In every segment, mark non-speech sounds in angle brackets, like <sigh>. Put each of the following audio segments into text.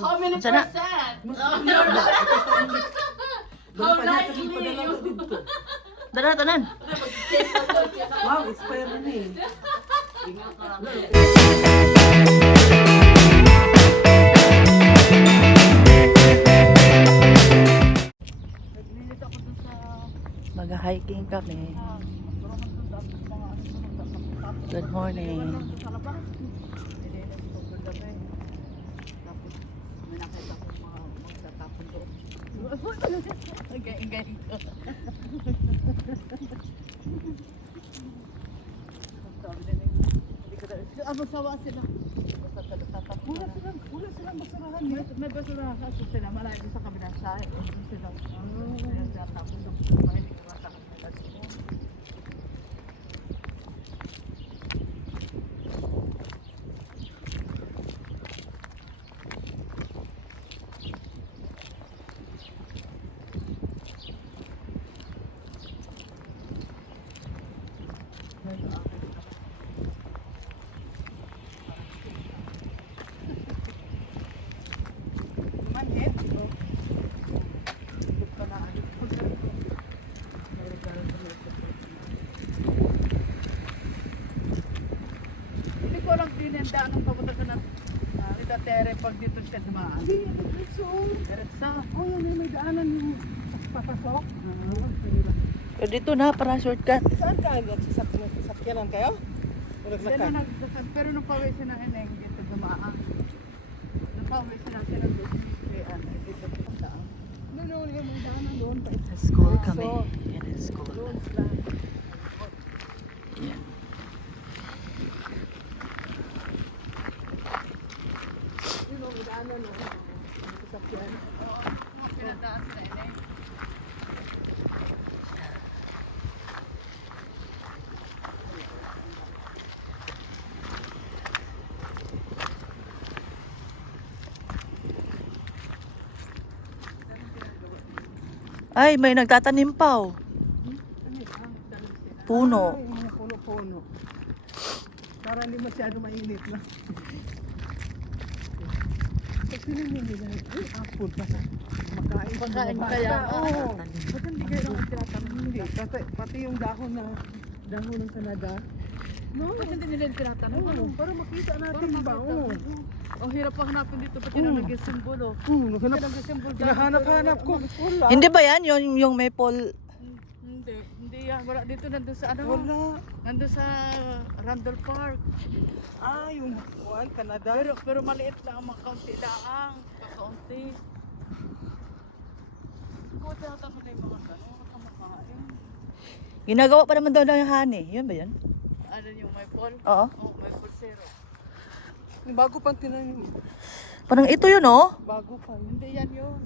How many Unsa na? percent? Doon How pa niya, likely you? Dala tanan. Wow, expire na eh. Mag-hiking kami. ah, magkaroon dun sa mga ano, sa mga- Good morning. Sa labas. Nililit ko sa gabi. Tapos, may nakita ko mga magtatapon doon. <laughs> Ang galing-galing ko. <laughs> Ah, magsawa sila. Na. silang, wala silang basurahan May, eh. may basura kasi sila, malayo sa kabilang side. Hindi sila, sila. Mahilig naman sa kanila siguro. Manhit. Hindi ko alam din yung daan ng papunta sa nat- ah, Rita Tere pag dito siya dumaan. Hindi, diretso. Diretso. Oh, yun eh, may daanan yung papasok. Pero dito na para shortcut. Saan ka? Nagsasakyan sasakyanan kayo? Na. Pero nung pauwi siya ng Eneng, dito dumaan. Nung pauwi siya natin ng Dusmitrian, ay dito dumaan. No, no, yung may daanan doon. pa. Sa school kami. So, Yan ang school. Doon sila. Yan. Yun o, may daanan o. Sasakyan. Oo, mga pinadaan sa Eneng. Ay, may nagtatanim pa oh. Puno. Ay, mga puno-puno. Para hindi masyado mainit na. Pag tinignan nila, ay, apple pa sa makain. mga kaya. Oo. Ba't hindi kayo naman tinatanong? Hindi, pati, pati yung dahon na dahon ng Canada. No, Ba't hindi nila tinatanong? Oo, para makita natin ba? Oo. Ang hirap pang hanapin dito pati Oo. na nag-simbolo. Oo, naghanap, Nag-simbolo. hinahanap-hanap ko. Hindi ba yan? Yung, yung maple. Hindi, hindi yan. Wala dito nandun sa ano? Wala. Nandun sa Randall Park. Ah, yung kuwan, Canada. Pero pero maliit lang ang mga kaunti lang. Kakaunti. Kung tinatanong na yung mga kamakain. Ginagawa pa naman daw ng honey. Yun ba yun? Ano yung may pol? Oo. Oo, may pulsero. Yung bago pang tinanim. Parang ito yun oh. Bago pa. Hindi yan yun.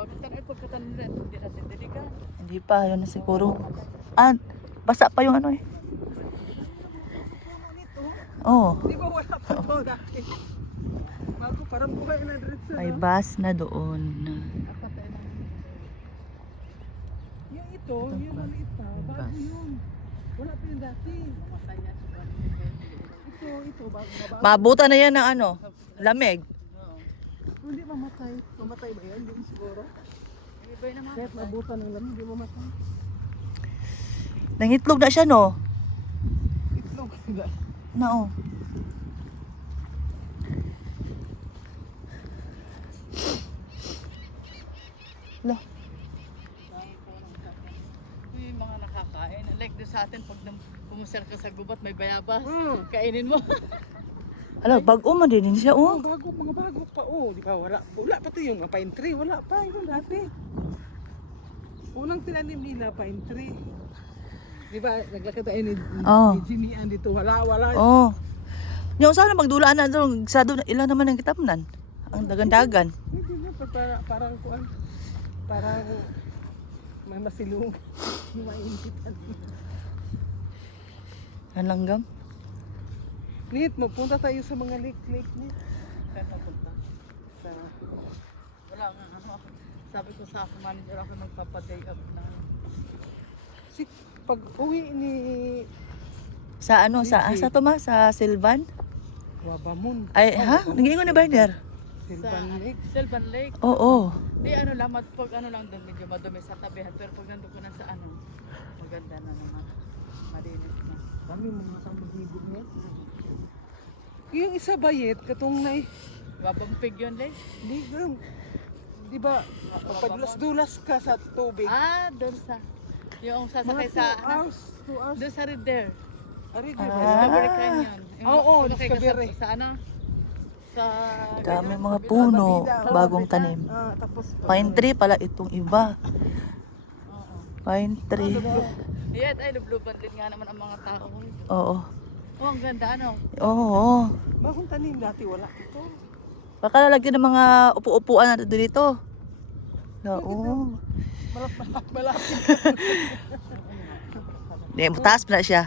Tayo ay pagkatanim rin, hindi natin diligan. Hindi pa. Yun na siguro. Ah, basa pa yung ano eh. Oo. Di ba wala pa ito dati? Bago, parang buhay na diretso. May bus na doon. Yung ito, yung maliit pa, bago yun. Wala pa yung dati. Ito, ito, bago, bago. Mabuta na yan ng ano. Lamig. Hindi mamatay. Mamatay ba yan? Hindi siguro. Kahit mabutan ng lamig, hindi mamatay. Nangitlog na siya no. Itlog. Na oh. Lah. Yung mga nakakain. Like doon sa atin, pag pumusal ka sa gubat, may bayabas. Mm. Kainin mo. <laughs> Ala, bago man din siya Oh, bago, mga bago pa. Oh, di ba? Wala, wala pati yung mga pine tree. Wala pa, yun dati. Unang tinanim nila, pine tree. Di ba, naglakad tayo ni, Oh. ni Jimmy Ann dito. Wala, wala. Oh. Yung sana magdulaan na doon, sa doon ilan naman ang kitapnan. Ang dagan-dagan. Hindi na, pa- para, parang kuan. Parang may masilong. Yung <laughs> mainit. Ang langgam. Nit, magpunta tayo sa mga lake-lake nit. Kaya napunta. Sa, Wala nga ano. Sabi ko sa aking manager ako magpapaday up na. si, pag uwi ni Sa ano, sa, ah, sa to ma? Sa Silvan? Wabamon. Ay, ha? Nag-iingon ni Barder. Silvan Lake. Silvan Lake. Oo. Di ano lang, mat, pag ano lang doon, medyo madumi sa tabihan. Pero pag nandun ko na sa ano, maganda na naman. Malinis na. Kami mga sambahigo niya. Yung isa bayet, katong na Babampig yun, Lay. Di, gram. Di ba, pagpadulas-dulas ka sa tubig. Ah, doon sa, yung sasakay Mga sa, two hours, two hours. doon sa Rider. Ari, di Ah. ba? Discovery Canyon. Yung Oo, ka Discovery. Sa, sa ano? Sa... Dami mga puno, bagong tanim. Ah, tapos, Pine tree pala itong iba. Oo. Pine tree. Yes, ay, lubluban din nga naman ang mga tao. Oo. Oh, ang ganda, ano? Oo. bagong tanim dati, wala ito. Baka lalagyan ng mga upu-upuan natin dito. Oo. Malapit, malapit. Di, mataas pa na siya.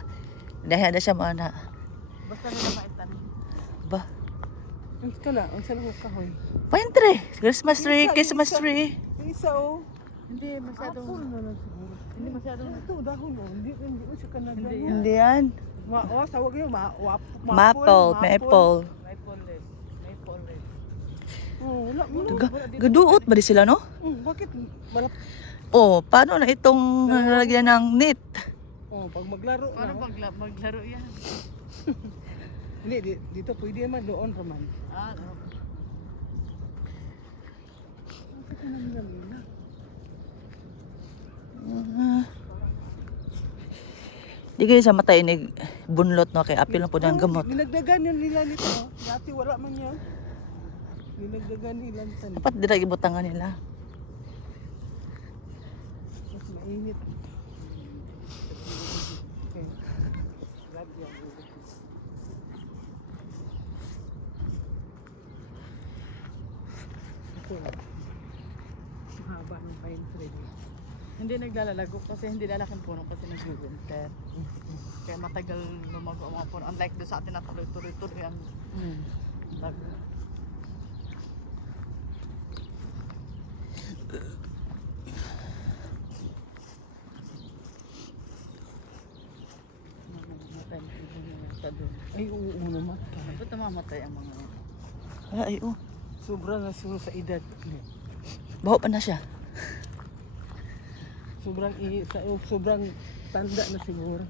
Dahil na siya mana. Basta nila maitanim. Ba? Ang ka na, ang sa mga kahoy. Pine tree. Christmas tree, Christmas tree. Yung isa, oh. Hindi masyadong... Apple na lang siguro. Hindi masyadong... Ito, dahon, oh. Hindi, hindi ko siya ka nag Hindi yan. Ma, oh, sawag yun, ma, Maple, maple. Maple. Oh, mo. Gaduot ba di sila, no? Hmm, bakit malap... Oh, paano na itong nalagyan ng net? Oh, pag maglaro Paano na. pag maglaro yan? <laughs> Hindi, di, dito pwede man, doon pa man. Ah, ka nang nalina? Ah. Di kayo sa matay ni bunlot no kay apil na po ng gamot. Dinagdagan yun nila nito. Dati wala man yan. Dinagdagan nila nito. Dapat dira ibutangan nila. Mas mainit. Okay. Mahaba ng pine tree. Hindi naglalalago kasi hindi lalaking puno kasi nag-winter. Kaya matagal lumago ang mga puno. Unlike doon sa atin na tuloy-tuloy-tuloy ang Hmm. lago. Ay, oo naman. Ba't namamatay ang mga Ay, oh. Sobra na siguro sa edad. Baho pa na siya. Sobrang i sobrang tanda na siguro.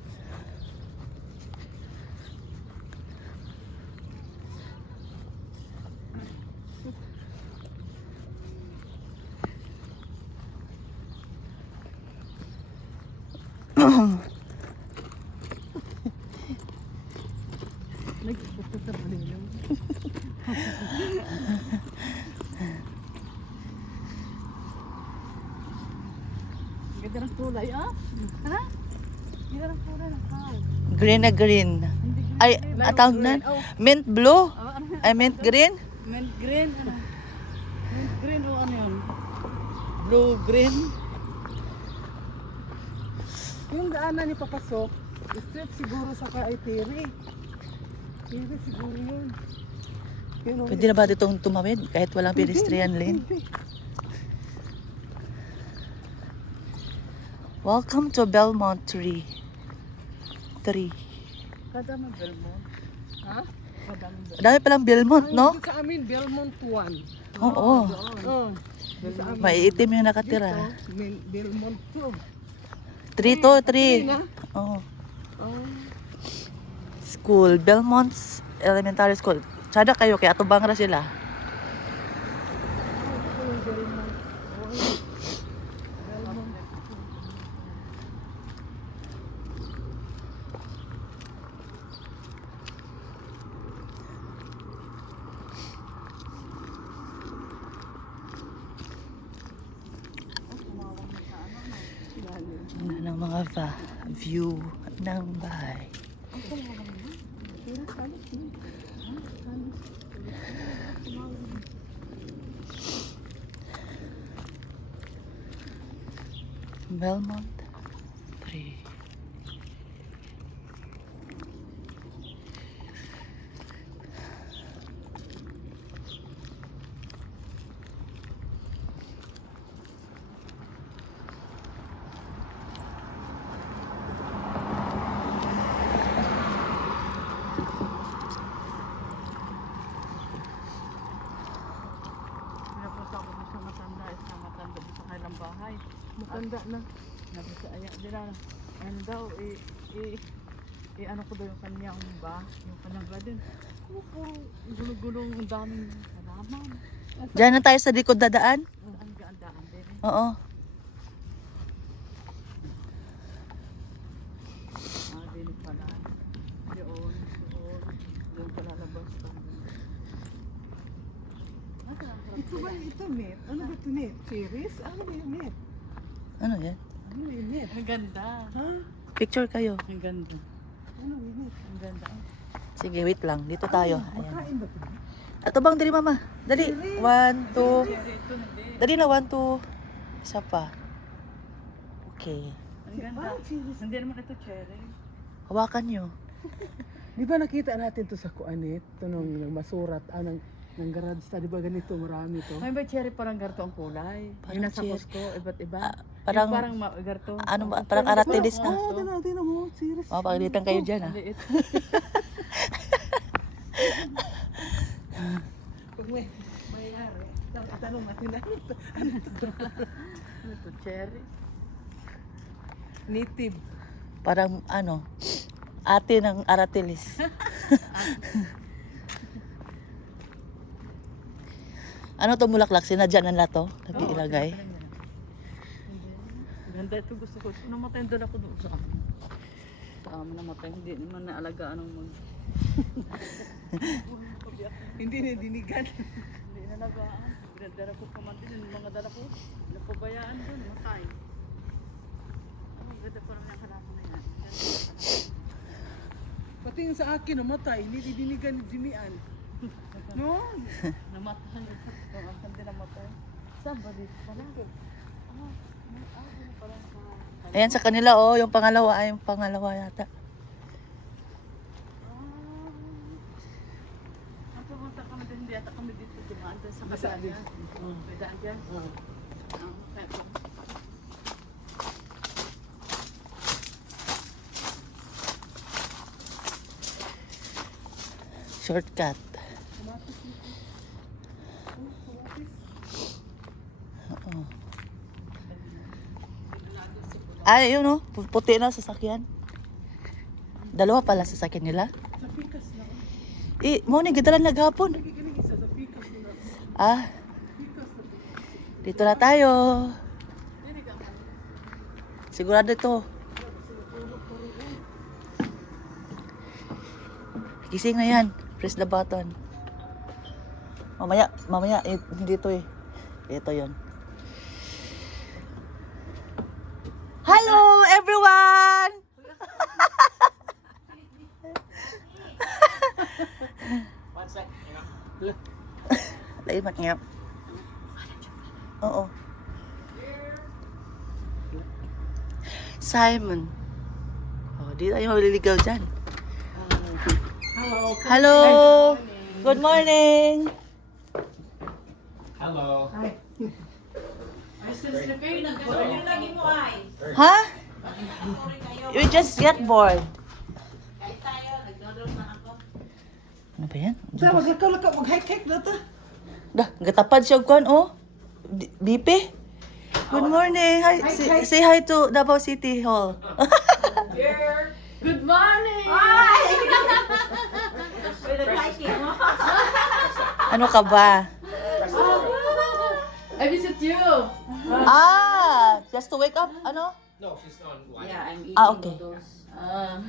Green na green. Ay, ang na? Mint blue? Ay, mint green? Mint green. Ano? Mint green o ano yun? Blue green. Yung daanan ni papasok, strip siguro sa kaitiri. Tiri siguro yun. Pero, Pwede na ba ditong tumawid kahit walang pedestrian lane? Welcome to Belmont Tree. 3. Kadami Belmont. Ha? Belmont. Belmont, no? Ay, sa amin, Belmont 1. Oo. Oh, oh. oh. Maiitim yung nakatira. Dito, Belmont 2. 3 to, 3. Oo. Oh. School, Belmont Elementary School. Sada kayo, kaya atubang ra sila. View ng bahay. Belmont 3. Daw, eh, eh, eh, ano ko daw yung kanyang ba, yung kanyang garden. Puro, puro, gulong-gulong, ang daming halaman. Diyan na tayo sa likod dadaan. Ang gaan-daan din. Oo. Ah, dinig pala. Yun, doon, doon pala labas. Ito ba ito, net? Ano ba ito, net? Series? Ano ba yung net? Ano yan? Ano yung net? Ang ganda. Ha? Picture kayo. Ang ganda. Ano? Ang ganda. Sige, wait lang. Dito tayo. Ayan. Ato bang dali mama? Dali. One, two. Dali na, one, two. Isa pa. Okay. Ang ganda. Hindi naman ito cherry. Hawakan nyo. <laughs> Di ba nakita natin to sa kuanit? Ito nung nung masurat, ah, ng, ng garage ta. Di ba ganito, marami to? May ba cherry parang garto ang kulay? Parang yung nasa cherry. Costco, iba't iba. Ah, Yung parang, parang ma- garto. ano ba, parang aratilis na. Oo, oh, tinan, tinan mo. Series. Mapagalitan kayo dyan ah. Ang liit. <laughs> Pag may, may ari, tan- tanong natin ano to? Ano ito, cherry? Native. Parang ano, ate ng aratilis. <laughs> ano to mulaklak? Sinadya na to? Lagi Oo, ilagay. tinapalan niya. Hindi. Ganda ito gusto ko. Namatay din ako doon sa amin. Sa amin namatay. Hindi naman naalagaan ng mag... <laughs> Hindi na dinigan. Hindi naalagaan. Dala ko pamantay. Yung mga dala ko. Napabayaan doon. Matay. Ang ganda parang yung halaman na yan. Pati yung sa akin, namatay. Hindi dinigan ni Jimian. <laughs> No? Namatay. Ang ganda namatay. Saan ba dito? Pala. Ah, Ayan sa kanila oh, yung pangalawa ay yung pangalawa yata. Ang pumunta kami din, hindi ata kami dito dumaan doon sa din. niya. May daan dyan. Ah. Shortcut. Oo. Ay, yun oh, pu- puti na sasakyan. Dalawa pala sasakyan nila. Sa pikas na. Eh, mo ni gadalan naghapon. Ah, dito na tayo. Sigurado ito. Gising na yan. Press the button. Mamaya, mamaya, eh, hindi eh. Ito yon. Hello, everyone! Lain mat ngap. Oo. Simon. Oh, di tayo maliligaw dyan. Hello. Hello! Good morning! Hello. Hi. Ha? You just get bored. Ano ba yan? Sa maglakaw-lakaw, mag-hike-hike na ta. Dah, gatapad siya kuan oh. Bipe. Good morning. Hi, say, say hi to Davao City Hall. <laughs> Good morning! ano ka ba? <laughs> I visit you! Ah, just to wake up, ano? No, she's on one. Yeah, I'm eating Ah, okay. noodles. Ah.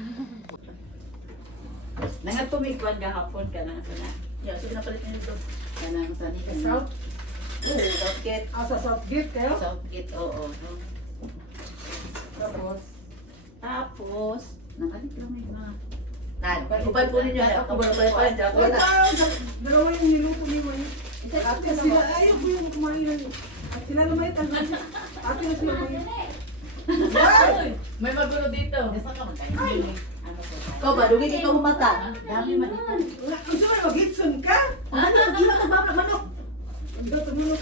<laughs> Nangatumikuan gahapon ka na sana. Yeah, sige na palit niyo dito. Kanang sa ni South? Southgate. Ah, sa Southgate kayo? Southgate, oo. no? Tapos? Tapos, nakalit lang may mga... Upay po ninyo. Ako ba upay pa? Ako wala. Dalawa yung niluto ni May. Ate sila, ayaw ko yung kumain ng... At sila naman yung tanong. Ate na sila kumain. May magulo dito. Ay! Ano ko? Ikaw ba? Dugi ikaw mata. Dami man ito. Gusto mo na mag-hitson ka? Ano? Di ba ka ba? Manok? Mo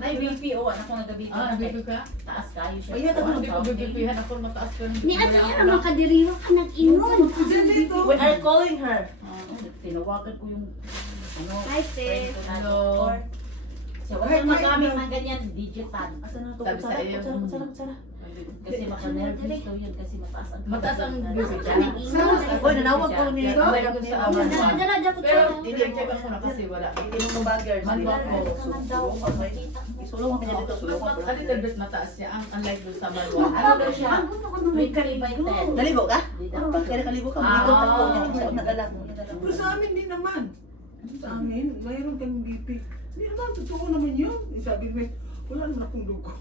May BP o anak ko nag-BP. Ah, BP ka? Taas kayo siya. Ay, ako Hindi ko BP-han ako mataas ko. Ni ate yan ang makadiriwa ka nag-inom. Diyan dito. We are calling her. Ah, tinawagan ko yung ano. Hi, sis. Hello. huwag kang magamit ng ganyan, digital. Asa na to? Sabi sa Kutsara, Kasi maka-nervous daw yun kasi mataas ang Mataas ang glucose niya. niya. Oy, nanawag ko ni ko sa dala, Pero kutsara. i-check ko na kasi wala. Hindi mo baggers. Manual Di ba? ko. Sulong mo, may- Isulong mo niya dito. Sulong mo. A little bit mataas siya. Ang unlike doon sa manual. Ano daw siya? Ang gusto ko nung may 20 by 10. Nalibo ka? Ano ba? Kaya nakalibo ka. Maligo ka po niya. Isa na dala. Pero sa amin din naman. Sa amin, mayroon kang BP. Hindi naman, totoo naman yun. Sabi mo, wala naman akong dugo.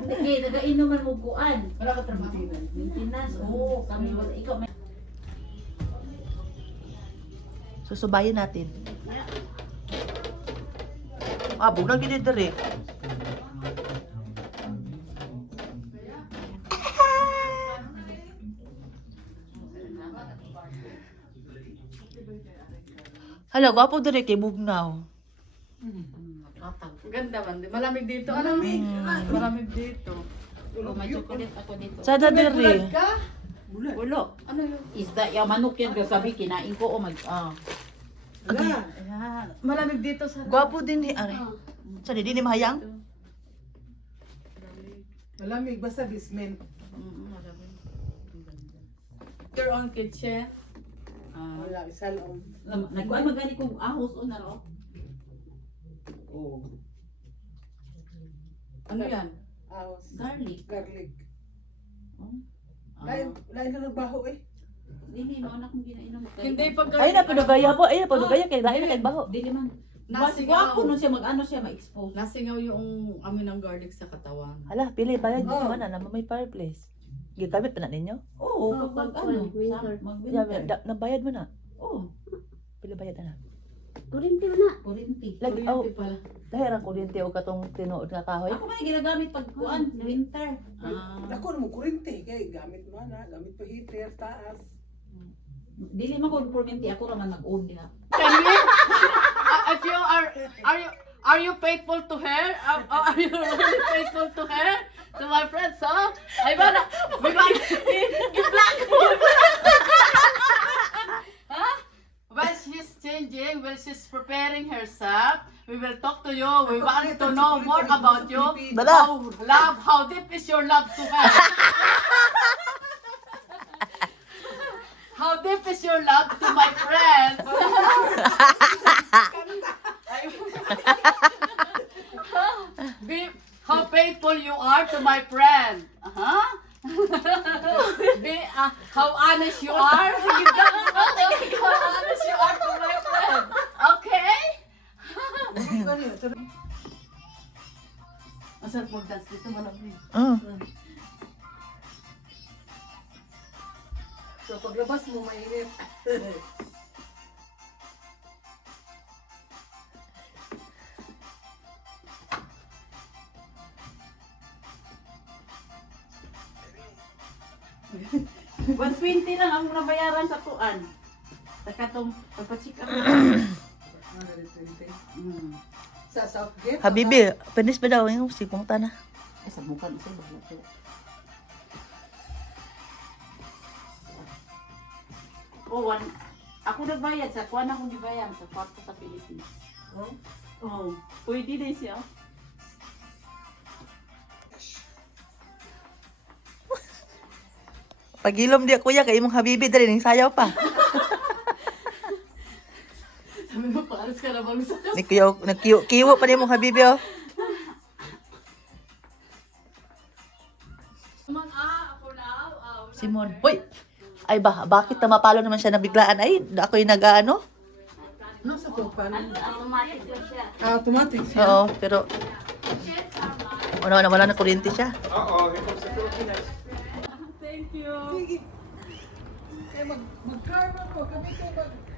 Hindi, nagainuman mo kuan. Wala ka trabaho. Maintenance, oo. Kami, wala- ikaw may Susubayin natin. Ah, bulag gini dere. Hala, gwapo dere kay Bugnaw. Katag. Ganda man. Malamig dito. Malamig. Malamig dito. Kung may chocolate ako dito. Sada Bulag dere. ka? Bulat. Ulo. Ano yun? Isda, yung manok yan. Sabi, kinain ko, oh my, ah. Wala. Ayan. Malamig dito sa... Gwapo din ni are. Sa di ni mahayang? Malamig, basta basement. Mm, malamig. Your own kitchen. Ah. Wala, isa lang. Nagkuhan magani kong ahos o naro. Oh. Ano yan? Ahos. Garlic. Garlic. Ah. Lain, lain na nagbaho eh. Dili, mauna kong ginainom. Hindi pag... Ay na pinugaya po. Ay na pinugaya kay dahil kay baho. Dili man. Mas Nasingaw. gwapo nun siya, mag-ano siya, ma-expose. Nasingaw yung amoy ng garlic sa katawan. Hala, pili bayad Oh. oh. na naman may fireplace. Gigamit pa na ninyo? Oo, Oh, kapag pag- ano, mag-winter. nabayad mo na. Oo, Pili bayad na. Kurinti mo na. kurinti. Lagi oh, Kuryente pala. dahil ang kuryente o katong tinuod nga kahoy. Ako man ginagamit pag kuan, winter. Ah. Ako naman kurente. Kaya gamit mo na. Gamit pa heater, taas. Dili man ko kurinti, ako raman mag-own diha. Can you? <laughs> Uh, if you are, are you, are you faithful to her? Uh, uh, are you really faithful to her? To my friends, huh? Ay <laughs> ba na? Ba? I-vlog ko. Huh? While she's changing, while she's preparing herself, we will talk to you. We want to know more about you. Dala. How love, how deep is your love to her? <laughs> How deep is your love to my friends? <laughs> Be, how faithful you are to my friend. Uh-huh. <laughs> Be, uh, how honest you are. Masarap mag-dance dito, malamig. Mm. So paglabas mo, mainit. One twenty lang ang nabayaran sa kuan. Sa katong pagpa-check up. Mm. Sa Southgate. Habibi, penis ba daw yung sikong tana? Ay, sa mukha isa ba to? Oh, one. Ako nagbayad sa kuan akong gibayad sa kwarto sa Pilipinas. Oh? Oh, pwede din siya. Pagilom di kuya kay imong habibi dali ning sayaw pa. <laughs> Mo, paalis ka na bang sa... Ni kuya nagkiwo kiwo pa ni imong habibi oh. Ah, ah, Simon. Hoy. Ay ba, bakit na mapalo naman siya na biglaan? Ay, ako yung nag-ano? Nasa to, paano? Automatic na siya. Ah, automatic siya. Oo, pero... Wala na, wala na kuryente siya. Thank you. Sige. Mag, mag-karma mo. Kami kayo mag...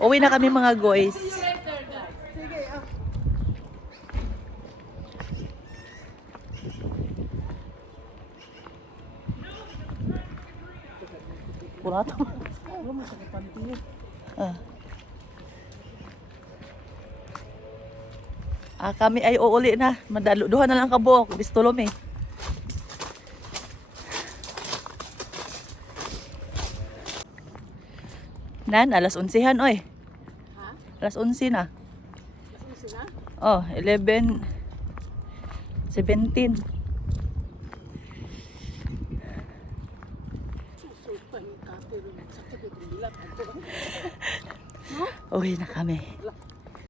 Uwi na kami mga guys. Guys. Sige, ah. Ah. Kami ay uuli na. Madalo, duha na lang kabuok. Bistulom eh. Nan, alas unsihan oy. Alas unsi na. sila? Oh, 11 17 Susulpan yung kape rin. Sakit yung dilat. <laughs> Uwi na kami.